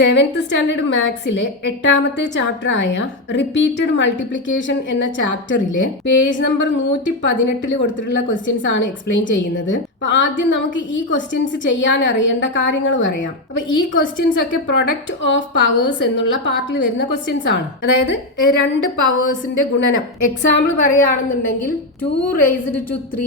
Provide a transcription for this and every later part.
Seventh standard മാത്സിലെ 8ാമത്തെ ചാപ്റ്ററായ repeated multiplication എന്ന ചാപ്റ്ററിലെ page number 118 കൊടുത്തിട്ടുള്ള questions ആണ് എക്സ്പ്ലെയിൻ ചെയ്യുന്നത്. അപ്പൊ ആദ്യം നമുക്ക് ഈ ക്വസ്റ്റ്യൻസ് ചെയ്യാൻ അറിയേണ്ട കാര്യങ്ങൾ പറയാം. അപ്പൊ ഈ ക്വസ്റ്റ്യൻസ് ഒക്കെ പ്രൊഡക്റ്റ് ഓഫ് പവേഴ്സ് എന്നുള്ള പാർട്ടിൽ വരുന്ന ക്വസ്റ്റ്യൻസ് ആണ്. അതായത് രണ്ട് പവേഴ്സിന്റെ ഗുണനം. എക്സാമ്പിൾ പറയുകയാണെന്നുണ്ടെങ്കിൽ 2⁻³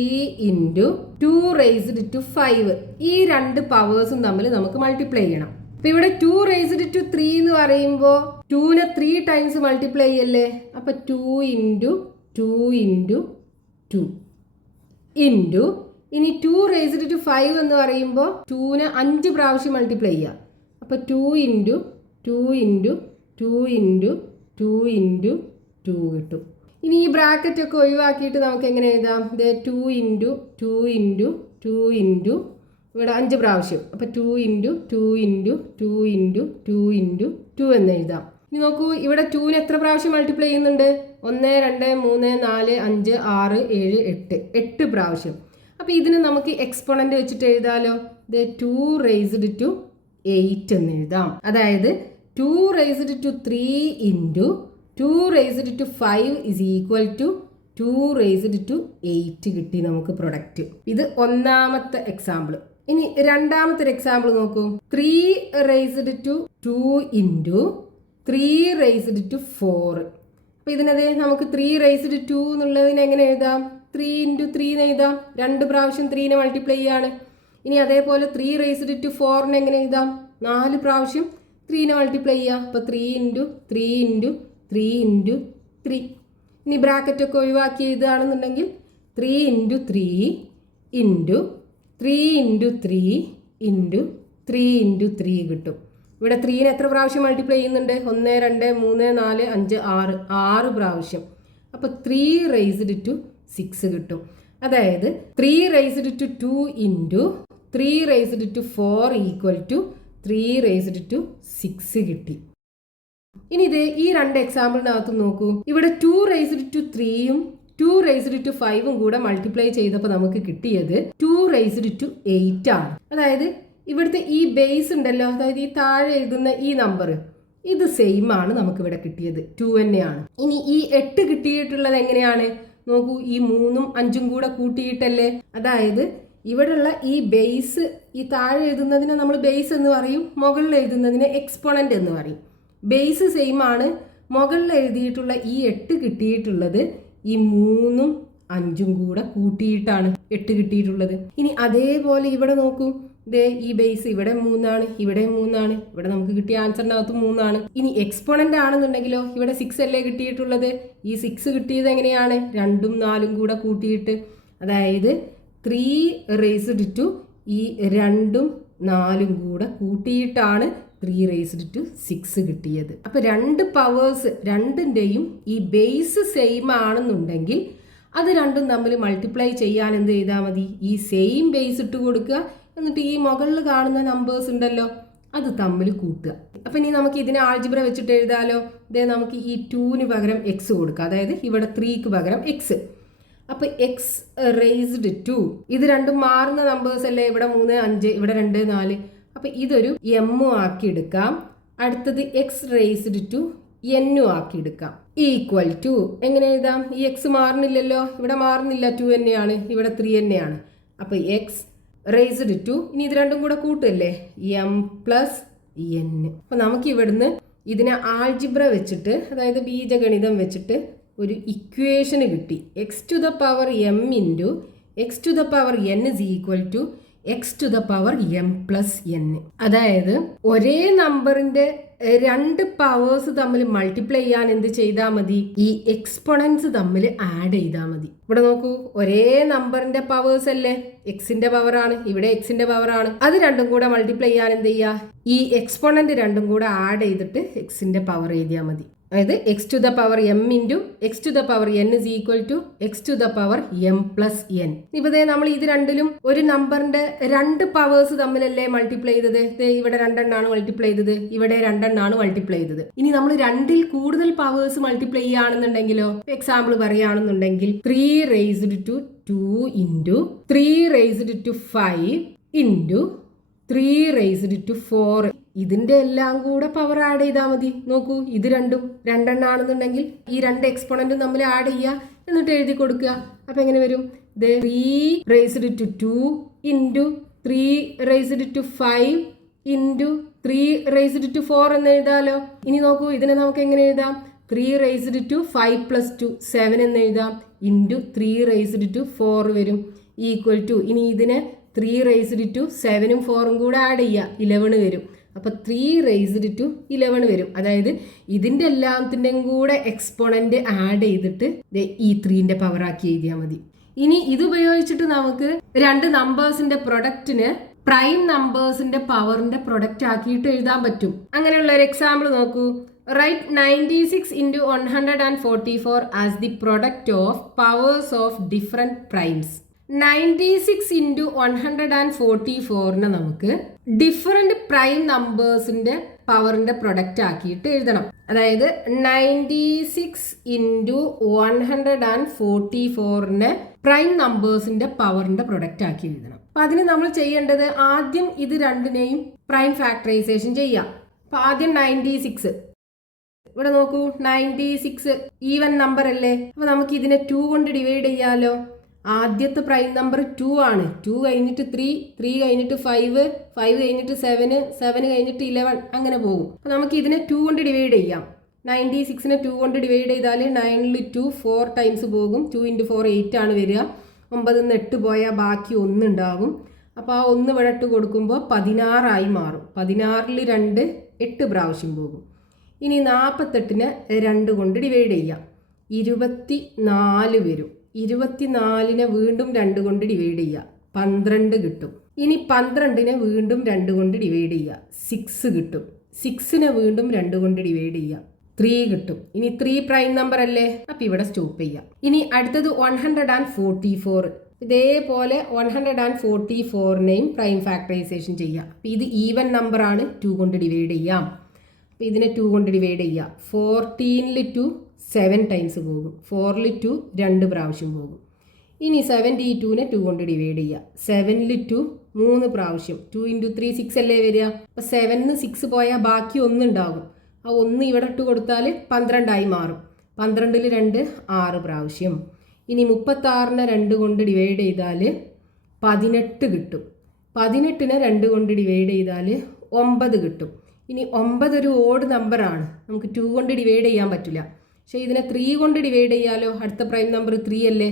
ഇൻറ്റു 2⁻5 ഈ രണ്ട് പവേഴ്സും തമ്മിൽ നമുക്ക് മൾട്ടിപ്ലൈ ചെയ്യണം. അപ്പൊ ഇവിടെ 2⁻³ എന്ന് പറയുമ്പോൾ 2നെ 3 ടൈംസ് മൾട്ടിപ്ലൈ ചെയ്യല്ലേ. അപ്പൊ 2 ഇൻറ്റു 2 ഇൻറ്റു 2 ഇൻറ്റു ഇനി 2⁻5 എന്ന് പറയുമ്പോൾ 2നെ 5 പ്രാവശ്യം മൾട്ടിപ്ലൈ ചെയ്യുക. അപ്പൊ 2 ഇൻറ്റു 2 ഇൻറ്റു 2 ഇൻറ്റു 2 ഇൻറ്റു 2 കിട്ടും. ഇനി ഈ ബ്രാക്കറ്റ് ഒക്കെ ഒഴിവാക്കിയിട്ട് നമുക്ക് എങ്ങനെ എഴുതാം? 2 ഇൻറ്റു 2 ഇൻറ്റു 2 ഇൻറ്റു ഇവിടെ 5 പ്രാവശ്യം. അപ്പം 2 ഇൻറ്റു 2 ഇൻറ്റു 2 ഇൻറ്റു 2 ഇൻറ്റു 2 എന്ന് എഴുതാം. ഇനി നോക്കൂ, ഇവിടെ 2നെ എത്ര പ്രാവശ്യം മൾട്ടിപ്ലൈ ചെയ്യുന്നുണ്ട്? 1 2 3 4 5 6 7 8 പ്രാവശ്യം. അപ്പം ഇതിന് നമുക്ക് എക്സ്പോണന്റ് വെച്ചിട്ട് എഴുതാലോ. 2⁻8 എന്ന് എഴുതാം. അതായത് 2⁻³ ഇൻറ്റു 2⁻5 ഇസ് ഈക്വൽ ടു 2⁻8 കിട്ടി നമുക്ക് പ്രൊഡക്റ്റ്. ഇത് ഒന്നാമത്തെ എക്സാമ്പിൾ. ഇനി രണ്ടാമത്തെ എക്സാമ്പിൾ നോക്കൂ. 3⁻² ഇൻറ്റു 3⁻4. അപ്പൊ ഇതിനത് നമുക്ക് 3⁻² എന്നുള്ളതിന് എങ്ങനെ എഴുതാം? 3 ഇൻറ്റു 3 എന്ന് എഴുതാം. 2 പ്രാവശ്യം 3നെ മൾട്ടിപ്ലൈ ചെയ്യാണ്. ഇനി അതേപോലെ 3⁻4നെ എങ്ങനെ എഴുതാം? 4 പ്രാവശ്യം 3നെ മൾട്ടിപ്ലൈ ചെയ്യുക. അപ്പൊ 3 ഇൻറ്റു 3 ഇൻറ്റു 3 ഇൻറ്റു 3. ഇനി ബ്രാക്കറ്റ് ഒക്കെ ഒഴിവാക്കി എഴുതുകയാണെന്നുണ്ടെങ്കിൽ 3 into 3 into 3 into 3 into 3 into 3 കിട്ടും. ഇവിടെ 3നെ എത്ര പ്രാവശ്യം മൾട്ടിപ്ലൈ ചെയ്യുന്നുണ്ട്? 1 2 3 4 5 6 പ്രാവശ്യം. അപ്പോൾ 3⁻6 കിട്ടും. അതായത് 3⁻² ഇൻറ്റു 3⁻4 ഈക്വൽ ടു 3⁻6 കിട്ടി. ഇനി ഇത് ഈ രണ്ട് എക്സാമ്പിളിനകത്ത് നോക്കൂ. ഇവിടെ 2⁻3യും 2⁻5ഉം കൂടെ മൾട്ടിപ്ലൈ ചെയ്തപ്പോൾ നമുക്ക് കിട്ടിയത് 2⁻8 ആണ്. അതായത് ഇവിടുത്തെ ഈ ബേസ് ഉണ്ടല്ലോ, അതായത് ഈ താഴെ എഴുതുന്ന ഈ നമ്പർ, ഇത് സെയിം ആണ് നമുക്ക് ഇവിടെ കിട്ടിയത്, 2 തന്നെയാണ്. ഇനി ഈ 8 കിട്ടിയിട്ടുള്ളത് എങ്ങനെയാണ് നോക്കൂ. ഈ 3ഉം 5ഉം കൂടെ കൂട്ടിയിട്ടല്ലേ. അതായത് ഇവിടെയുള്ള ഈ ബേസ്, ഈ താഴെ എഴുതുന്നതിനെ നമ്മൾ ബേസ് എന്ന് പറയും, മുകളിൽ എഴുതുന്നതിനെ എക്സ്പോണന്റ് എന്ന് പറയും. ബേസ് സെയിം ആണ്. മുകളിൽ എഴുതിയിട്ടുള്ള ഈ 8 കിട്ടിയിട്ടുള്ളത് ഈ 3ഉം 5ഉം കൂടെ കൂട്ടിയിട്ടാണ് 8 കിട്ടിയിട്ടുള്ളത്. ഇനി അതേപോലെ ഇവിടെ നോക്കൂ. ഈ ബേസ് ഇവിടെ 3 ആണ്, ഇവിടെ 3 ആണ്. ഇവിടെ നമുക്ക് കിട്ടിയ ആൻസറിനകത്ത് 3 ആണ്. ഇനി എക്സ്പോണന്റ് ആണെന്നുണ്ടെങ്കിലോ ഇവിടെ 6 അല്ലേ കിട്ടിയിട്ടുള്ളത്. ഈ 6 കിട്ടിയത് എങ്ങനെയാണ്? 2ഉം 4ഉം കൂടെ കൂട്ടിയിട്ട്. അതായത് 3⁻² ഈ 2ഉം 4ഉം കൂടെ കൂട്ടിയിട്ടാണ് 3⁻6 കിട്ടിയത്. അപ്പൊ രണ്ട് പവേഴ്സ് രണ്ടിൻ്റെയും ഈ ബേസ് സെയിം ആണെന്നുണ്ടെങ്കിൽ അത് രണ്ടും തമ്മിൽ മൾട്ടിപ്ലൈ ചെയ്യാൻ എന്ത് ചെയ്താൽ മതി? ഈ സെയിം ബേസ് ഇട്ട് കൊടുക്കുക. എന്നിട്ട് ഈ മുകളിൽ കാണുന്ന നമ്പേഴ്സ് ഉണ്ടല്ലോ, അത് തമ്മിൽ കൂട്ടുക. അപ്പൊ ഇനി നമുക്ക് ഇതിനെ ആൾജിബ്ര വെച്ചിട്ട് എഴുതാലോ. നമുക്ക് ഈ 2ന് പകരം x കൊടുക്കുക. അതായത് ഇവിടെ 3ക്ക് പകരം x. അപ്പൊ x⁻², ഇത് രണ്ടും മാറുന്ന നമ്പേഴ്സ് അല്ലേ. ഇവിടെ 3 5, ഇവിടെ 2 4. അപ്പൊ ഇതൊരു m ആക്കി എടുക്കാം. അടുത്തത് x⁻² n ആക്കി എടുക്കാം. ഈക്വൽ ടു എങ്ങനെ എഴുതാം? ഈ x മാറുന്നില്ലല്ലോ, ഇവിടെ മാറുന്നില്ല, 2 തന്നെയാണ്, ഇവിടെ 3 തന്നെയാണ്. അപ്പൊ x⁻², ഇനി ഇത് രണ്ടും കൂടെ കൂട്ടല്ലേ, m + n. അപ്പൊ നമുക്ക് ഇവിടുന്ന് ഇതിനെ ആൾജിബ്ര വെച്ചിട്ട്, അതായത് ബീജഗണിതം വെച്ചിട്ട് ഒരു ഇക്വേഷന് കിട്ടി. x⁻m into x⁻n is equal to x⁻m+n. അതായത് ഒരേ നമ്പറിന്റെ രണ്ട് പവേഴ്സ് തമ്മിൽ മൾട്ടിപ്ലൈ ചെയ്യാൻ എന്ത് ചെയ്താൽ മതി? ഈ എക്സ്പോണൻസ് തമ്മിൽ ആഡ് ചെയ്താൽ മതി. ഇവിടെ നോക്കൂ, ഒരേ നമ്പറിന്റെ പവേഴ്സ് അല്ലേ. എക്സിന്റെ പവർ ആണ്, ഇവിടെ എക്സിന്റെ പവർ ആണ്. അത് രണ്ടും കൂടെ മൾട്ടിപ്ലൈ ചെയ്യാൻ എന്ത് ചെയ്യുക? ഈ എക്സ്പോണന്റ് രണ്ടും കൂടെ ആഡ് ചെയ്തിട്ട് എക്സിന്റെ പവർ എഴുതിയാൽ മതി. അതായത് x⁻m into x⁻n is equal to x⁻m+n. ഇപ്പതേ നമ്മൾ ഇത് രണ്ടിലും ഒരു നമ്പറിന്റെ രണ്ട് പവേഴ്സ് തമ്മിലല്ലേ മൾട്ടിപ്ലൈ ചെയ്തത്. ഇവിടെ 2 എണ്ണാണ് മൾട്ടിപ്ലൈ ചെയ്തത്, ഇവിടെ 2 എണ്ണാണ് മൾട്ടിപ്ലൈ ചെയ്തത്. ഇനി നമ്മൾ രണ്ടിൽ കൂടുതൽ പവേഴ്സ് മൾട്ടിപ്ലൈ ചെയ്യുകയാണെന്നുണ്ടെങ്കിലോ, എക്സാമ്പിൾ പറയുകയാണെന്നുണ്ടെങ്കിൽ 3⁻² ഇൻറ്റു 3⁻5 ഇൻറ്റു 3⁻4 ഇതിൻ്റെ എല്ലാം കൂടെ പവർ ആഡ് ചെയ്താൽ മതി. നോക്കൂ, ഇത് രണ്ടെണ്ണാണെന്നുണ്ടെങ്കിൽ ഈ രണ്ട് എക്സ്പോണൻറ്റും തമ്മിൽ ആഡ് ചെയ്യുക, എന്നിട്ട് എഴുതി കൊടുക്കുക. അപ്പം എങ്ങനെ വരും? 3 raised to 2 into 3 raised to 5 into 3 raised to 4 എന്ന് എഴുതാമല്ലോ. ഇനി നോക്കൂ, ഇതിനെ നമുക്ക് എങ്ങനെ എഴുതാം? 3 റേസ്ഡ് ടു 5 പ്ലസ് 2 7 എന്ന് എഴുതാം. ഇൻറ്റു 3 റേസ്ഡ് ടു 4 വരും. ഈക്വൽ ടു, ഇനി ഇതിനെ 3 റേസ്ഡ് ടു 7ഉം 4ഉം കൂടെ ആഡ് ചെയ്യുക, 11 വരും. അപ്പോൾ 3 റേസ്ഡ് ടു 11 വരും. അതായത് ഇതിൻ്റെ എല്ലാത്തിൻ്റെയും കൂടെ എക്സ്പോണൻ്റ് ആഡ് ചെയ്തിട്ട് ഈ 3ൻ്റെ പവർ ആക്കി എഴുതിയാൽ മതി. ഇനി ഇത് ഉപയോഗിച്ചിട്ട് നമുക്ക് രണ്ട് നമ്പേഴ്സിന്റെ പ്രൊഡക്റ്റിന് പ്രൈം നമ്പേഴ്സിന്റെ പവറിന്റെ പ്രൊഡക്റ്റ് ആക്കിയിട്ട് എഴുതാൻ പറ്റും. അങ്ങനെയുള്ള ഒരു എക്സാമ്പിൾ നോക്കൂ. Write 96 into 144 as the product of powers of different primes. 96 into 144നെ നമുക്ക് ഡിഫറെന്റ് പ്രൈം നമ്പേഴ്സിന്റെ പവറിന്റെ പ്രൊഡക്റ്റ് ആക്കിയിട്ട് എഴുതണം. അതായത് 96 into 144നെ പ്രൈം നമ്പേഴ്സിന്റെ പവറിന്റെ പ്രൊഡക്റ്റ് ആക്കി എഴുതണം. അപ്പൊ അതിന് നമ്മൾ ചെയ്യേണ്ടത് ആദ്യം ഇത് രണ്ടിനെയും പ്രൈം ഫാക്ടറൈസേഷൻ ചെയ്യാം. അപ്പൊ ആദ്യം 96, ഇവിടെ നോക്കൂ, 96 ഈവൻ നമ്പർ അല്ലേ. അപ്പൊ നമുക്ക് ഇതിനെ 2 കൊണ്ട് ഡിവൈഡ് ചെയ്യാലോ. ആദ്യത്തെ പ്രൈം നമ്പർ 2 ആണ്. 2 കഴിഞ്ഞിട്ട് 3, 3 കഴിഞ്ഞിട്ട് 5, 5 കഴിഞ്ഞിട്ട് 7, 7 കഴിഞ്ഞിട്ട് 11 അങ്ങനെ പോകും. അപ്പൊ നമുക്ക് ഇതിനെ 2 കൊണ്ട് ഡിവൈഡ് ചെയ്യാം. 96നെ 2 കൊണ്ട് ഡിവൈഡ് ചെയ്താൽ 9ൽ 2 4 ടൈംസ് പോകും. 2 into 4 8 ആണ് വരിക. 9ൽ 8 പോയാൽ ബാക്കി 1 ഉണ്ടാകും. അപ്പോൾ ആ 1 ഇവിടെ ഇട്ട് കൊടുക്കുമ്പോൾ 16 ആയി മാറും. 16ൽ 2 8 പ്രാവശ്യം പോകും. ഇനി 48നെ 2 കൊണ്ട് ഡിവൈഡ് ചെയ്യാം. 24 വരും. 24നെ വീണ്ടും 2 കൊണ്ട് ഡിവൈഡ് ചെയ്യുക, 12 കിട്ടും. ഇനി 12നെ വീണ്ടും 2 കൊണ്ട് ഡിവൈഡ് ചെയ്യുക, 6 കിട്ടും. 6നെ വീണ്ടും 2 കൊണ്ട് ഡിവൈഡ് ചെയ്യുക, 3 കിട്ടും. ഇനി 3 പ്രൈം നമ്പർ അല്ലേ, അപ്പം ഇവിടെ സ്റ്റോപ്പ് ചെയ്യാം. ഇനി അടുത്തത് 144. ഇതേപോലെ 144നെയും പ്രൈം ഫാക്ടറൈസേഷൻ ചെയ്യാം. അപ്പം ഇത് ഈവൻ നമ്പർ ആണ്, 2 കൊണ്ട് ഡിവൈഡ് ചെയ്യാം. അപ്പം ഇതിനെ 2 കൊണ്ട് ഡിവൈഡ് ചെയ്യുക. 14ൽ 2 7 ടൈംസ് പോകും. 4ൽ 2 2 പ്രാവശ്യം പോകും. ഇനി 72നെ 2 കൊണ്ട് ഡിവൈഡ് ചെയ്യുക. 7ൽ 2 3 പ്രാവശ്യം. 2 into 3 6 അല്ലേ വരിക. അപ്പോൾ 7ന് 6 പോയാൽ ബാക്കി 1 ഉണ്ടാകും. ആ 1 ഇവിടെ ഇട്ട് കൊടുത്താൽ 12 ആയി മാറും. 12ൽ 2 6 പ്രാവശ്യം. ഇനി 36നെ 2 കൊണ്ട് ഡിവൈഡ് ചെയ്താൽ 18 കിട്ടും. 18നെ 2 കൊണ്ട് ഡിവൈഡ് ചെയ്താൽ 9 കിട്ടും. ഇനി 9 ഒരു ഓഡ് നമ്പറാണ്, നമുക്ക് 2 കൊണ്ട് ഡിവൈഡ് ചെയ്യാൻ പറ്റില്ല. പക്ഷേ ഇതിനെ 3 കൊണ്ട് ഡിവൈഡ് ചെയ്യാലോ. അടുത്ത പ്രൈം നമ്പർ 3 അല്ലേ.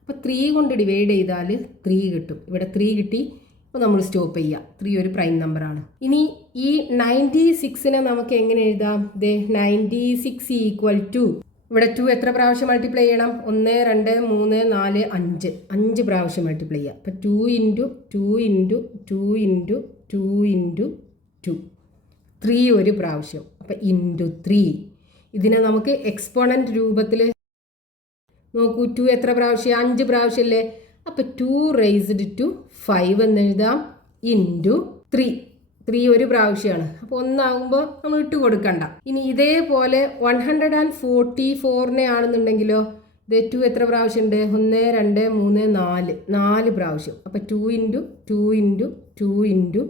അപ്പോൾ 3 കൊണ്ട് ഡിവൈഡ് ചെയ്താൽ 3 കിട്ടും. ഇവിടെ 3 കിട്ടി. അപ്പോൾ നമ്മൾ സ്റ്റോപ്പ് ചെയ്യുക. 3 ഒരു പ്രൈം നമ്പറാണ്. ഇനി ഈ 96നെ നമുക്ക് എങ്ങനെ എഴുതാം? 96 ഈക്വൽ ടു, ഇവിടെ 2 എത്ര പ്രാവശ്യം മൾട്ടിപ്ലൈ ചെയ്യണം? 1 2 3 4 5 5 പ്രാവശ്യം മൾട്ടിപ്ലൈ ചെയ്യുക. അപ്പോൾ 2 into 2 into 2 into 2 into 2 3 ഒരു പ്രാവശ്യം. അപ്പോൾ ഇൻറ്റു 3. ഇതിനെ നമുക്ക് എക്സ്പോണൻ്റ് രൂപത്തിൽ നോക്കൂ. 2 എത്ര പ്രാവശ്യം? 5 പ്രാവശ്യം അല്ലേ. അപ്പോൾ 2 റേസ്ഡ് ടു 5 എന്ന് എഴുതാം. ഇൻറ്റു 3. 3 ഒരു പ്രാവശ്യമാണ്. അപ്പോൾ 1 ആകുമ്പോൾ നമ്മൾ ഇട്ട് കൊടുക്കണ്ട. ഇനി ഇതേപോലെ 144നെ ആണെന്നുണ്ടെങ്കിലോ, ഇത് 2 എത്ര പ്രാവശ്യം ഉണ്ട്? 1 2 3 4 4 പ്രാവശ്യം. അപ്പോൾ 2 into 2 into 2 into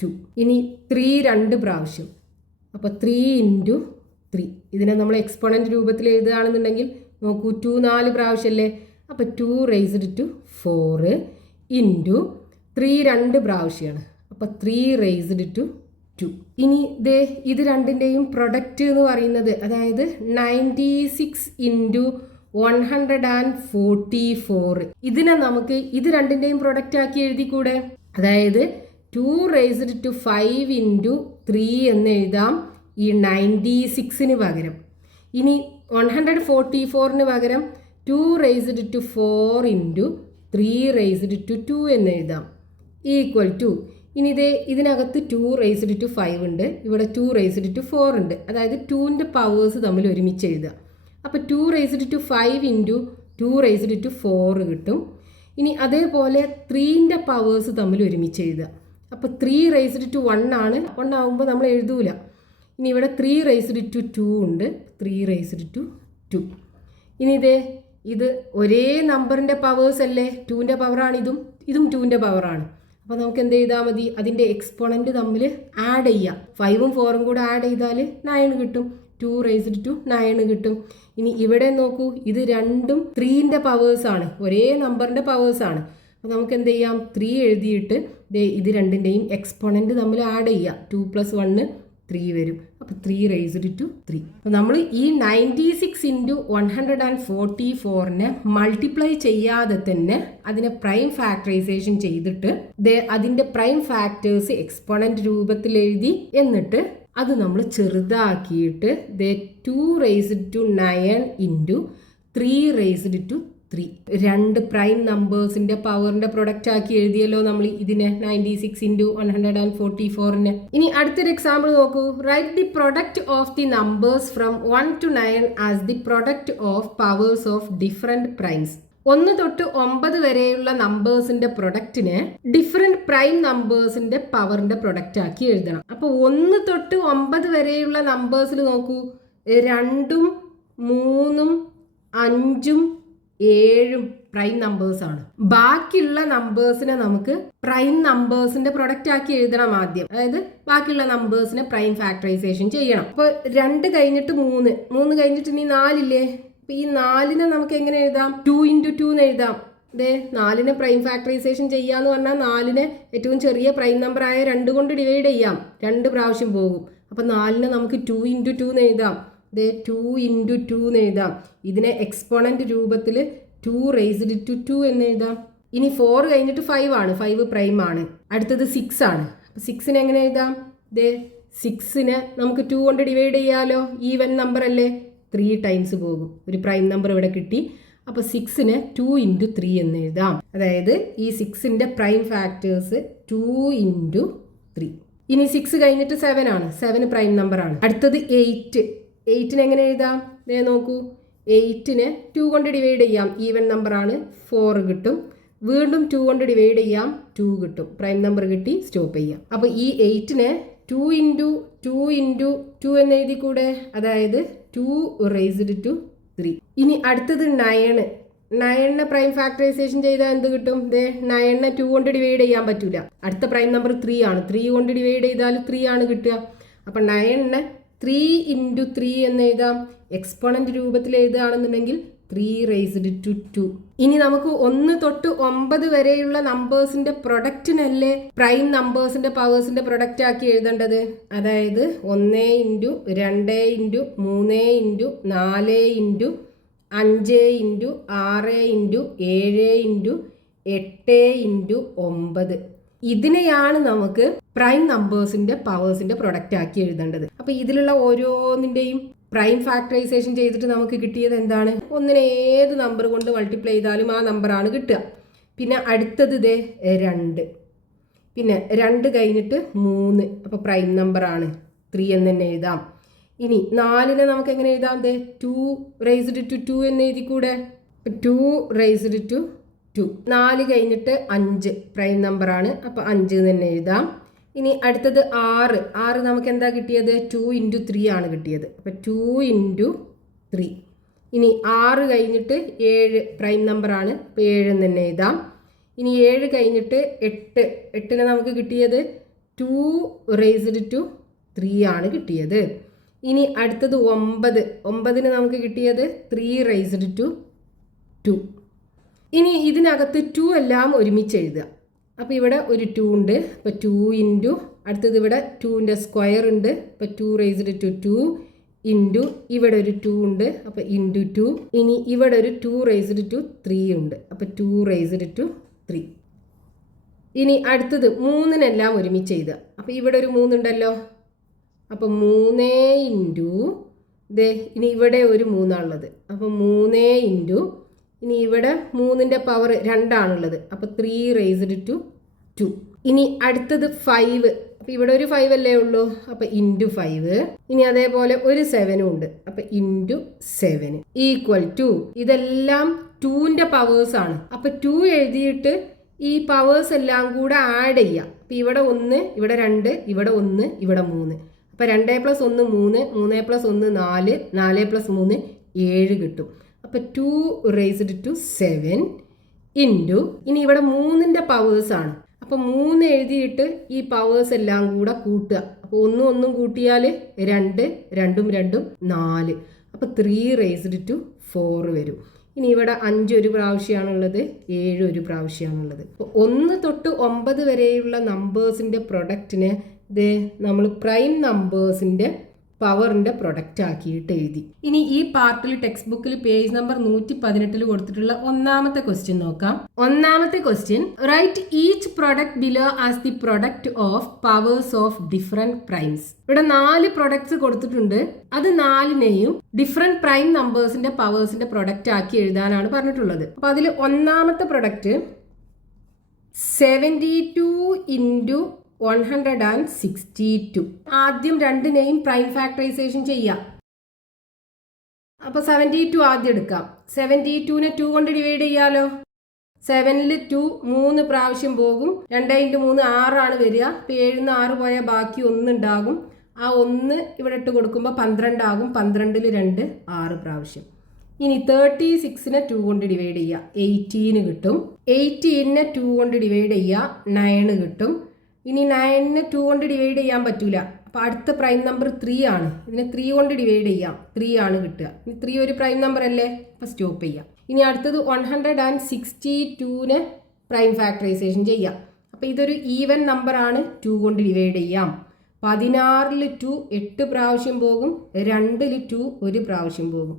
2. ഇനി 3 2 പ്രാവശ്യം. അപ്പോൾ 3 into 3. ഇതിനെ നമ്മൾ എക്സ്പോണൻ്റ് രൂപത്തിൽ എഴുതുകയാണെന്നുണ്ടെങ്കിൽ നോക്കൂ, 2 4 പ്രാവശ്യമല്ലേ. അപ്പോൾ 2 റേസ്ഡ് ടു 4 ഇൻറ്റു 3 2 പ്രാവശ്യമാണ്. അപ്പോൾ 3 റേസ്ഡ് ടു 2. ഇനി ഇത് രണ്ടിൻ്റെയും പ്രൊഡക്റ്റ് എന്ന് പറയുന്നത്, അതായത് 96 ഇൻറ്റു 144, ഇതിനെ നമുക്ക് ഇത് രണ്ടിൻ്റെയും പ്രൊഡക്റ്റ് ആക്കി എഴുതിക്കൂടെ? അതായത് 2 റേസ്ഡ് ടു 5 ഇൻറ്റു 3 എന്ന് എഴുതാം ഈ 96ന് പകരം. ഇനി 144ന് പകരം 2 raised to 4 into 3 raised to 2 എന്ന് എഴുതാം. ഈക്വൽ ടു, ഇനി ഇതിനകത്ത് 2 റേസ്ഡ് ടു 5 ഉണ്ട്, ഇവിടെ 2 റേസ്ഡ് ടു 4 ഉണ്ട്. അതായത് 2ൻ്റെ പവേഴ്സ് തമ്മിൽ ഒരുമിച്ച് എഴുതുക. അപ്പോൾ 2 raised to 5 into 2 raised to 4 കിട്ടും. ഇനി അതേപോലെ 3ൻ്റെ പവേഴ്സ് തമ്മിൽ ഒരുമിച്ച് എഴുതുക. അപ്പോൾ 3 റേസ്ഡ് ടു 1 ആണ്. 1 ആകുമ്പോൾ നമ്മൾ എഴുതൂല. ഇനി ഇവിടെ 3 റേസ്ഡ് ടു 2 ഉണ്ട്. 3 റേസ്ഡ് ടു 2. ഇനി ഇത് ഒരേ നമ്പറിൻ്റെ പവേഴ്സ് അല്ലേ. 2ൻ്റെ പവറാണ് ഇതും 2ൻ്റെ പവറാണ്. അപ്പോൾ നമുക്ക് എന്ത് ചെയ്താൽ മതി, അതിൻ്റെ എക്സ്പോണൻറ്റ് തമ്മിൽ ആഡ് ചെയ്യാം. 5ഉം 4ഉം കൂടെ ആഡ് ചെയ്താൽ 9 കിട്ടും. 2 റൈസ്ഡ് ടു 9 കിട്ടും. ഇനി ഇവിടെ നോക്കൂ, ഇത് രണ്ടും 3ൻ്റെ പവേഴ്സാണ്, ഒരേ നമ്പറിൻ്റെ പവേഴ്സാണ്. അപ്പോൾ നമുക്ക് എന്ത് ചെയ്യാം, 3 എഴുതിയിട്ട് ഇത് രണ്ടിൻ്റെയും എക്സ്പോണൻറ്റ് തമ്മിൽ ആഡ് ചെയ്യാം. 2 + 1 3 വരും. അപ്പോൾ 3 റൈസ്ഡ് ടു 3. അപ്പോൾ നമ്മൾ ഈ 96 × 144നെ മൾട്ടിപ്ലൈ ചെയ്യാതെ തന്നെ അതിനെ പ്രൈം ഫാക്ടറൈസേഷൻ ചെയ്തിട്ട് അതിൻ്റെ പ്രൈം ഫാക്ടേഴ്സ് എക്സ്പോണൻറ്റ് രൂപത്തിൽ എഴുതി, എന്നിട്ട് അത് നമ്മൾ ചെറുതാക്കിയിട്ട് 2 റൈസ്ഡ് ടു 9 × 3 റൈസ്ഡ് ടു 3 രണ്ട് പ്രൈം നമ്പേഴ്സിന്റെ പവറിന്റെ പ്രൊഡക്റ്റ് ആക്കി എഴുതിയല്ലോ നമ്മൾ ഇതിനെ 96 × 144നെ. ഇനി അടുത്തൊരു എക്സാമ്പിൾ നോക്കൂ. Write the product of the numbers from 1 to 9 as the product of powers of different primes. 1 തൊട്ട് 9 വരെയുള്ള നമ്പേഴ്സിന്റെ പ്രൊഡക്റ്റിനെ ഡിഫറെന്റ് പ്രൈം നമ്പേഴ്സിന്റെ പവറിന്റെ പ്രൊഡക്റ്റ് ആക്കി എഴുതണം. അപ്പോൾ 1 തൊട്ട് 9 വരെയുള്ള നമ്പേഴ്സിൽ നോക്കൂ, 2ഉം 3ഉം 5ഉം 7ഉം പ്രൈം നമ്പേഴ്സ് ആണ്. ബാക്കിയുള്ള നമ്പേഴ്സിനെ നമുക്ക് പ്രൈം നമ്പേഴ്സിന്റെ പ്രൊഡക്റ്റ് ആക്കി എഴുതണം ആദ്യം. അതായത് ബാക്കിയുള്ള നമ്പേഴ്സിനെ പ്രൈം ഫാക്ടറൈസേഷൻ ചെയ്യണം. അപ്പോൾ 2 കഴിഞ്ഞിട്ട് 3 കഴിഞ്ഞിട്ട് ഇനി 4 ഇല്ലേ. അപ്പൊ ഈ 4നെ നമുക്ക് എങ്ങനെ എഴുതാം, 2 × 2 എന്ന് എഴുതാം. 4നെ പ്രൈം ഫാക്ടറൈസേഷൻ ചെയ്യാന്ന് പറഞ്ഞാൽ 4നെ ഏറ്റവും ചെറിയ പ്രൈം നമ്പർ ആയ 2 കൊണ്ട് ഡിവൈഡ് ചെയ്യാം. 2 പ്രാവശ്യം പോകും. അപ്പൊ 4നെ നമുക്ക് 2 × 2 എന്ന് എഴുതാം. 2 × 2 എന്ന് എഴുതാം. ഇതിനെ എക്സ്പോണന്റ് രൂപത്തിൽ 2 റൈസ്ഡ് ടു 2 എന്ന് എഴുതാം. ഇനി 4 കഴിഞ്ഞിട്ട് 5 ആണ്, 5 പ്രൈം ആണ്. അടുത്തത് 6 ആണ്. 6നെ എങ്ങനെ എഴുതാം, 6നെ നമുക്ക് 2 കൊണ്ട് ഡിവൈഡ് ചെയ്യാലോ, ഈവൻ നമ്പർ അല്ലേ, 3 ടൈംസ് പോകും. ഒരു പ്രൈം നമ്പർ ഇവിടെ കിട്ടി. അപ്പോൾ 6നെ 2 × 3 എന്ന് എഴുതാം. അതായത് ഈ 6ന്റെ പ്രൈം ഫാക്ടേഴ്സ് 2 × 3. ഇനി 6 കഴിഞ്ഞിട്ട് 7 ആണ്, 7 പ്രൈം നമ്പർ ആണ്. അടുത്തത് 8നെ എങ്ങനെ എഴുതാം, നോക്കൂ, 8നെ 2 കൊണ്ട് ഡിവൈഡ് ചെയ്യാം, ഈവൻ നമ്പർ ആണ്, 4 കിട്ടും. വീണ്ടും 2 കൊണ്ട് ഡിവൈഡ് ചെയ്യാം, 2 കിട്ടും. പ്രൈം നമ്പർ കിട്ടി, സ്റ്റോപ്പ് ചെയ്യാം. അപ്പോൾ ഈ 8നെ 2 × 2 × 2 എന്ന് എഴുതി കൂടെ, അതായത് 2 റൈസ്ഡ് ടു 3. ഇനി അടുത്തത് 9നെ പ്രൈം ഫാക്ടറൈസേഷൻ ചെയ്താൽ എന്ത് കിട്ടും, 9നെ 2 കൊണ്ട് ഡിവൈഡ് ചെയ്യാൻ പറ്റൂല. അടുത്ത പ്രൈം നമ്പർ 3 ആണ്, 3 കൊണ്ട് ഡിവൈഡ് ചെയ്താൽ 3 ആണ് കിട്ടുക. അപ്പം 9നെ 3 × 3 എന്ന് എഴുതാം. എക്സ്പോണന്റ് രൂപത്തിൽ എഴുതുകയാണെന്നുണ്ടെങ്കിൽ 3 റൈസ്ഡ് ടു 2. ഇനി നമുക്ക് 1 തൊട്ട് 9 വരെയുള്ള നമ്പേഴ്സിന്റെ പ്രൊഡക്റ്റിനല്ലേ പ്രൈം നമ്പേഴ്സിന്റെ പവേഴ്സിന്റെ പ്രൊഡക്റ്റ് ആക്കി എഴുതേണ്ടത്. അതായത് 1 × 2 × 3 × 4 × 5 × 6 × 7 × 8 × 9. ഇതിനെയാണ് നമുക്ക് പ്രൈം നമ്പേഴ്സിന്റെ പവേഴ്സിന്റെ പ്രൊഡക്റ്റ് ആക്കി എഴുതേണ്ടത്. അപ്പൊ ഇതിലുള്ള ഓരോന്നിന്റെയും പ്രൈം ഫാക്ടറൈസേഷൻ ചെയ്തിട്ട് നമുക്ക് കിട്ടിയത് എന്താണ്, ഒന്നിനെ ഏത് നമ്പർ കൊണ്ട് മൾട്ടിപ്ലൈ ചെയ്താലും ആ നമ്പറാണ് കിട്ടുക. പിന്നെ അടുത്തത് 2, പിന്നെ 2 കഴിഞ്ഞിട്ട് 3, അപ്പോൾ പ്രൈം നമ്പറാണ്, 3 എന്ന് തന്നെ എഴുതാം. ഇനി 4നെ നമുക്ക് എങ്ങനെ എഴുതാം, 2 റൈസ്ഡ് ടു 2 എന്ന് എഴുതി കൂടെ, 2 റൈസ്ഡ് ടു 2. 4 കഴിഞ്ഞിട്ട് 5 പ്രൈം നമ്പറാണ്, അപ്പോൾ 5 എന്ന് തന്നെ എഴുതാം. ഇനി അടുത്തത് 6 നമുക്ക് എന്താ കിട്ടിയത്, 2 × 3 ആണ് കിട്ടിയത്. അപ്പോൾ 2 × 3. ഇനി 6 കഴിഞ്ഞിട്ട് 7 പ്രൈം നമ്പറാണ്, അപ്പോൾ 7 എന്ന് തന്നെ എഴുതാം. ഇനി 7 കഴിഞ്ഞിട്ട് 8നെ നമുക്ക് കിട്ടിയത് 2 റൈസ്ഡ് ടു 3 ആണ് കിട്ടിയത്. ഇനി അടുത്തത് 9ന് നമുക്ക് കിട്ടിയത് 3 റൈസ്ഡ് ടു 2. ഇനി ഇതിനകത്ത് 2 എല്ലാം ഒരുമിച്ച് എഴുതുക. അപ്പോൾ ഇവിടെ ഒരു 2 ഉണ്ട്, അപ്പോൾ 2 × അടുത്തത് ഇവിടെ 2ൻ്റെ സ്ക്വയർ ഉണ്ട്, അപ്പോൾ 2 റൈസ്ഡ് ടു 2 ഇൻറ്റു ഇവിടെ ഒരു 2 ഉണ്ട്, അപ്പോൾ ഇൻറ്റു 2. ഇനി ഇവിടെ ഒരു 2 റൈസ്ഡ് ടു 3 ഉണ്ട്, അപ്പോൾ 2 റൈസ്ഡ് ടു 3. ഇനി അടുത്തത് 3നെല്ലാം ഒരുമിച്ച് എഴുതുക. അപ്പോൾ ഇവിടെ ഒരു 3 ഉണ്ടല്ലോ, അപ്പോൾ 3 ഇൻറ്റു ഇനി ഇവിടെ ഒരു 3 ആണുള്ളത്, അപ്പോൾ 3 ഇൻറ്റു ഇനി ഇവിടെ 3ൻ്റെ പവർ 2 ആണുള്ളത്, അപ്പോൾ 3 റൈസ്ഡ് ടു 2. ഇനി അടുത്തത് 5, അപ്പോൾ ഇവിടെ ഒരു 5 അല്ലേ ഉള്ളൂ, അപ്പോൾ ഇൻറ്റു 5. ഇനി അതേപോലെ ഒരു 7 ഉണ്ട്, അപ്പോൾ ഇൻറ്റു 7 ഈക്വൽ ടു, ഇതെല്ലാം 2ൻ്റെ പവേഴ്സ് ആണ്. അപ്പോൾ 2 എഴുതിയിട്ട് ഈ പവേഴ്സ് എല്ലാം കൂടെ ആഡ് ചെയ്യാം. അപ്പോൾ ഇവിടെ 1, ഇവിടെ 2, ഇവിടെ 1, ഇവിടെ 3. അപ്പോൾ 2 + 1 3, 3 + 1 4, 4 + 3 7 കിട്ടും. അപ്പോൾ 2 റൈസ്ഡ് ടു 7 ഇൻറ്റു ഇനി ഇവിടെ 3ൻ്റെ പവേഴ്സ് ആണ്. അപ്പോൾ 3 എഴുതിയിട്ട് ഈ പവേഴ്സ് എല്ലാം കൂടെ കൂട്ടുക. അപ്പോൾ ഒന്നും കൂട്ടിയാൽ 2, 2ഉം 2ഉം 4. അപ്പോൾ 3 റേസ്ഡ് ടു 4 വരും. ഇനി ഇവിടെ 5 ഒരു പ്രാവശ്യമാണുള്ളത്, 7 ഒരു പ്രാവശ്യമാണുള്ളത്. അപ്പോൾ 1 തൊട്ട് 9 വരെയുള്ള നമ്പേഴ്സിൻ്റെ പ്രൊഡക്റ്റിനെ ഇത് നമ്മൾ പ്രൈം നമ്പേഴ്സിൻ്റെ പവറിൻ്റെ പ്രൊഡക്റ്റ് ആക്കിയിട്ട് എഴുതി. ഇനി ഈ പാർട്ടിൽ ടെക്സ്റ്റ് ബുക്കിൽ പേജ് നമ്പർ 118 കൊടുത്തിട്ടുള്ള ഒന്നാമത്തെ ക്വസ്റ്റ്യൻ നോക്കാം. ഒന്നാമത്തെ question, write each product below as the product of powers of different primes. ഇവിടെ 4 പ്രൊഡക്ട്സ് കൊടുത്തിട്ടുണ്ട്. അത് 4നെയും ഡിഫറെന്റ് പ്രൈം നമ്പേഴ്സിന്റെ പവേഴ്സിന്റെ പ്രൊഡക്റ്റ് ആക്കി എഴുതാനാണ് പറഞ്ഞിട്ടുള്ളത്. അപ്പൊ അതിൽ ഒന്നാമത്തെ പ്രൊഡക്റ്റ് 72 ഇൻറ്റു 162. ആദ്യം രണ്ടിനെയും പ്രൈം ഫാക്ടറൈസേഷൻ ചെയ്യാം. അപ്പോൾ 72 ആദ്യം എടുക്കാം. 72നെ 2 കൊണ്ട് ഡിവൈഡ് ചെയ്യാലോ. 7ൽ 2 3 പ്രാവശ്യം പോകും. 2 × 3 6 ആണ് വരിക. അപ്പോൾ 7ന്ന് 6 പോയാൽ ബാക്കി 1 ഉണ്ടാകും. ആ 1 ഇവിടെ ഇട്ട് കൊടുക്കുമ്പോൾ 12 ആകും. 12ൽ 2 6 പ്രാവശ്യം. ഇനി 36നെ 2 കൊണ്ട് ഡിവൈഡ് ചെയ്യുക, 18 കിട്ടും. 18നെ 2 കൊണ്ട് ഡിവൈഡ് ചെയ്യുക, 9 കിട്ടും. ഇനി 9നെ 2 കൊണ്ട് ഡിവൈഡ് ചെയ്യാൻ പറ്റൂല. അപ്പോൾ അടുത്ത പ്രൈം നമ്പർ 3 ആണ്. ഇതിനെ 3 കൊണ്ട് ഡിവൈഡ് ചെയ്യാം, 3 ആണ് കിട്ടുക. ഇനി 3 ഒരു പ്രൈം നമ്പർ അല്ലേ, അപ്പോൾ സ്റ്റോപ്പ് ചെയ്യാം. ഇനി അടുത്തത് 162നെ പ്രൈം ഫാക്ടറൈസേഷൻ ചെയ്യാം. അപ്പോൾ ഇതൊരു ഈവൻ നമ്പർ ആണ്, 2 കൊണ്ട് ഡിവൈഡ് ചെയ്യാം. 16ൽ 2 8 പ്രാവശ്യം പോകും. 2ൽ 2 1 പ്രാവശ്യം പോകും.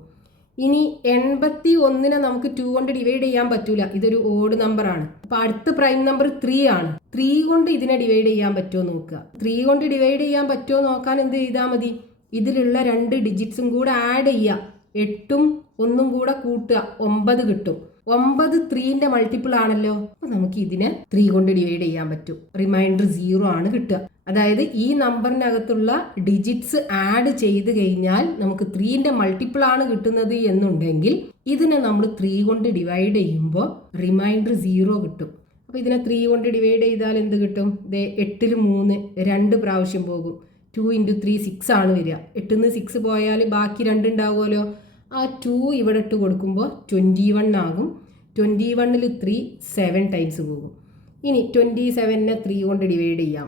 ഇനി 81നെ നമുക്ക് 2 കൊണ്ട് ഡിവൈഡ് ചെയ്യാൻ പറ്റൂല, ഇതൊരു ഓഡ് നമ്പർ ആണ്. അപ്പൊ അടുത്ത പ്രൈം നമ്പർ 3 ആണ്. 3 കൊണ്ട് ഇതിനെ ഡിവൈഡ് ചെയ്യാൻ പറ്റുമോ നോക്കുക. 3 കൊണ്ട് ഡിവൈഡ് ചെയ്യാൻ പറ്റുമോ നോക്കാൻ എന്ത് ചെയ്താൽ മതി, ഇതിലുള്ള 2 ഡിജിറ്റ്സും കൂടെ ആഡ് ചെയ്യുക. 8ഉം 1ഉം കൂടെ കൂട്ടുക, 9 കിട്ടും. 9 3ന്റെ മൾട്ടിപ്പിൾ ആണല്ലോ. അപ്പൊ നമുക്ക് ഇതിനെ 3 കൊണ്ട് ഡിവൈഡ് ചെയ്യാൻ പറ്റും. റിമൈൻഡർ 0 ആണ് കിട്ടുക. അതായത് ഈ നമ്പറിനകത്തുള്ള ഡിജിറ്റ്സ് ആഡ് ചെയ്ത് കഴിഞ്ഞാൽ നമുക്ക് 3ന്റെ മൾട്ടിപ്പിൾ ആണ് കിട്ടുന്നത് എന്നുണ്ടെങ്കിൽ ഇതിനെ നമ്മൾ 3 കൊണ്ട് ഡിവൈഡ് ചെയ്യുമ്പോൾ റിമൈൻഡർ 0 കിട്ടും. അപ്പോൾ ഇതിനെ 3 കൊണ്ട് ഡിവൈഡ് ചെയ്താൽ എന്ത് കിട്ടും? 8ൽ 3 2 പ്രാവശ്യം പോകും. 2 × 3 6 ആണ് വരിക. 8ന്ന് 6 പോയാൽ ബാക്കി 2 ഉണ്ടാവുമല്ലോ. ആ 2 ഇവിടെ ഇട്ട് കൊടുക്കുമ്പോൾ 21 ആകും. 21ൽ 3 7 ടൈംസ് പോകും. ഇനി 27നെ 3 കൊണ്ട് ഡിവൈഡ് ചെയ്യാം.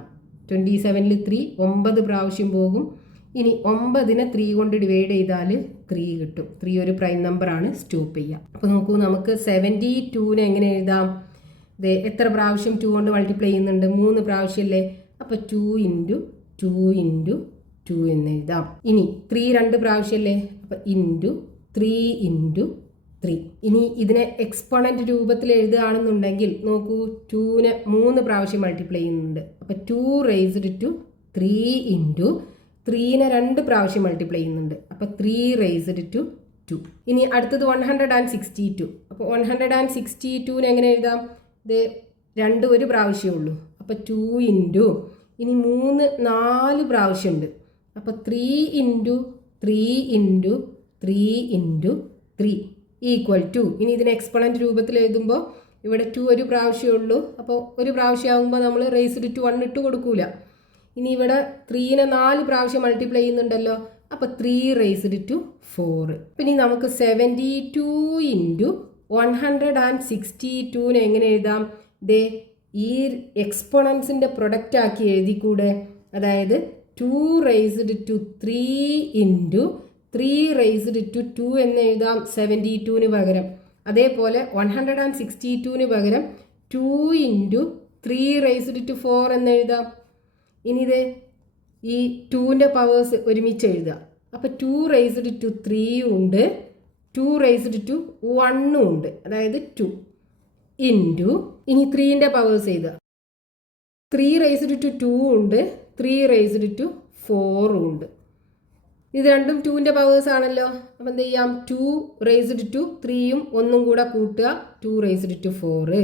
27ൽ 3 9 പ്രാവശ്യം പോകും. ഇനി 9നെ 3 കൊണ്ട് ഡിവൈഡ് ചെയ്താൽ 3 കിട്ടും. 3 ഒരു പ്രൈം നമ്പർ ആണ്, സ്റ്റോപ്പ് ചെയ്യാം. അപ്പോൾ നോക്കൂ, നമുക്ക് 72നെ എങ്ങനെ എഴുതാം? എത്ര പ്രാവശ്യം 2 കൊണ്ട് മൾട്ടിപ്ലൈ ചെയ്യുന്നുണ്ട്? 3 പ്രാവശ്യമല്ലേ. അപ്പോൾ 2 × 2 × 2 എന്ന് എഴുതാം. ഇനി 3 2 പ്രാവശ്യമല്ലേ. അപ്പോൾ × 3 × 3. ഇനി ഇതിനെ എക്സ്പോണന്റ് രൂപത്തിൽ എഴുതുകയാണെന്നുണ്ടെങ്കിൽ നോക്കൂ, 2നെ 3 പ്രാവശ്യം മൾട്ടിപ്ലൈ ചെയ്യുന്നുണ്ട്. അപ്പോൾ 2 റേസ്ഡ് ടു 3 × 3നെ 2 പ്രാവശ്യം മൾട്ടിപ്ലൈ ചെയ്യുന്നുണ്ട്. അപ്പോൾ 3 റേസ്ഡ് ടു 2. ഇനി അടുത്തത് 162. അപ്പോൾ 162നെ എങ്ങനെ എഴുതാം? 2 ഒരു പ്രാവശ്യമേ ഉള്ളൂ. അപ്പോൾ 2 × ഇനി 3 4 പ്രാവശ്യമുണ്ട്. അപ്പോൾ 3 × 3 × 3 × 3 ഈക്വൽ ടു. ഇനി ഇതിനെ എക്സ്പോണന്റ് രൂപത്തിൽ എഴുതുമ്പോൾ ഇവിടെ 2 ഒരു പ്രാവശ്യമേ ഉള്ളൂ. അപ്പോൾ ഒരു പ്രാവശ്യം ആകുമ്പോൾ നമ്മൾ റേസ്ഡ് ടു 1 ഇട്ട് കൊടുക്കൂല. ഇനി ഇവിടെ 3നെ 4 പ്രാവശ്യം മൾട്ടിപ്ലൈ ചെയ്യുന്നുണ്ടല്ലോ. അപ്പോൾ 3 റേസ്ഡ് ടു 4. പിന്നെ നമുക്ക് 72 × 162നെ എങ്ങനെ എഴുതാം? ഈ എക്സ്പോണൻസിൻ്റെ പ്രൊഡക്റ്റ് ആക്കി എഴുതിക്കൂടെ. അതായത് 2 റേസ്ഡ് ടു 3 × 3 റേസ്ഡ് ടു 2 എന്ന് എഴുതാം 72ന് പകരം. അതേപോലെ 162ന് പകരം 2 × 3 റേസ്ഡ് ടു 4 എന്ന് എഴുതാം. ഇനി ഇത് ഈ 2ന്റെ പവേഴ്സ് ഒരുമിച്ച് എഴുതുക. അപ്പോൾ 2 റേസ്ഡ് ടു 3 ഉണ്ട്, 2 റേസ്ഡ് ടു 1 ഉണ്ട്, അതായത് 2 × ഇനി 3ന്റെ പവേഴ്സ് എഴുതുക. 3 റേസ്ഡ് ടു 2 ഉണ്ട്, 3 റേസ്ഡ് ടു 4 ഉണ്ട്. ഇത് രണ്ടും 2ന്റെ പവേഴ്സ് ആണല്ലോ. അപ്പം എന്ത് ചെയ്യാം? 2 റേസ്ഡ് ടു 3യും 1ഉം കൂടെ കൂട്ടുക, 2 റേസ്ഡ് ടു 4.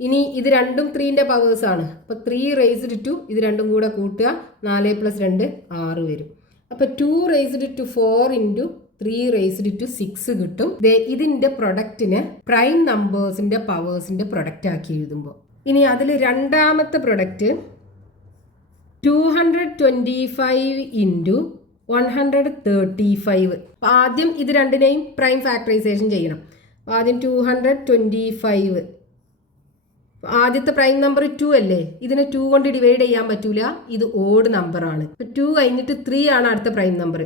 ഇനി ഇത് രണ്ടും 3ന്റെ പവേഴ്സ് ആണ്. അപ്പോൾ 3 റേസ്ഡ് ടു ഇത് രണ്ടും കൂടെ കൂട്ടുക, 4 + 2 6 വരും. അപ്പോൾ 2 റേസ്ഡ് ടു 4 × 3 റേസ്ഡ് ടു 6 കിട്ടും. ഇതിൻ്റെ പ്രൊഡക്റ്റിന് പ്രൈം നമ്പേഴ്സിൻ്റെ പവേഴ്സിൻ്റെ പ്രൊഡക്റ്റ് ആക്കി എഴുതുമ്പോൾ. ഇനി അതിൽ രണ്ടാമത്തെ പ്രൊഡക്റ്റ് 225 × 135. ആദ്യം ഇത് രണ്ടിനെയും പ്രൈം ഫാക്ടറൈസേഷൻ ചെയ്യണം. ആദ്യം 225 ആദ്യത്തെ പ്രൈം നമ്പർ 2 അല്ലേ, ഇതിനെ 2 കൊണ്ട് ഡിവൈഡ് ചെയ്യാൻ പറ്റൂല, ഇത് ഓഡ് നമ്പർ ആണ്. 2 കഴിഞ്ഞിട്ട് 3 ആണ് അടുത്ത പ്രൈം നമ്പർ.